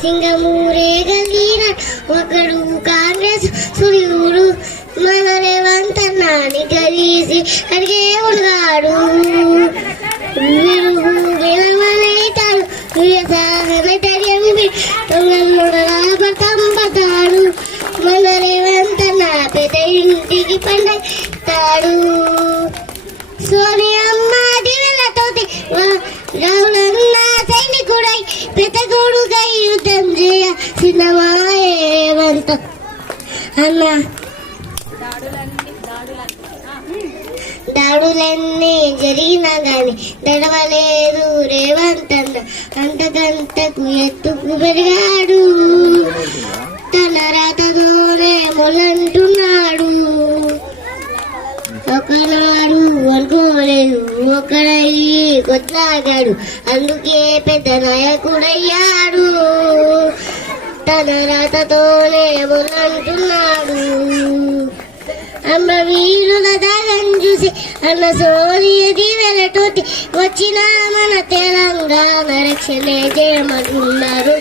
సింగమూరే గలీన ఒకడు కాంగ్రెస్ సూర్యుడు. మన రేవంత్ అన్నాని గలీసి అడిగే ఉన్నాడు విరుగు విలవలేతాడు విరసాగనటడి తంబతాడు మన రేవంత్ అన్న పెద్ద ఇంటికి పండతాడు పెద్దగోడుగా యుద్ధం చేయ సినిమాయేవంత అన్న దాడులన్నీ జరిగినా గాని దడవలేదు రేవంత్ అన్న. అంతకంతకు ఎత్తుకు పెరిగాడు. తన రాతతోనే మొలంటున్నాడు ఒకనాడు వరకు అనుకోలేదు ఒక్కడయ్యి కొట్లాగాడు అందుకే పెద్ద నాయకుడయ్యాడు. తన రాతతోనే మొలంటున్నాడు అమ్మ వీరుల దాగం చూసి అన్న సోనియది వెళ్ళటోటి వచ్చిన మన తెలంగాణ రక్షణ చేయమంటున్నారు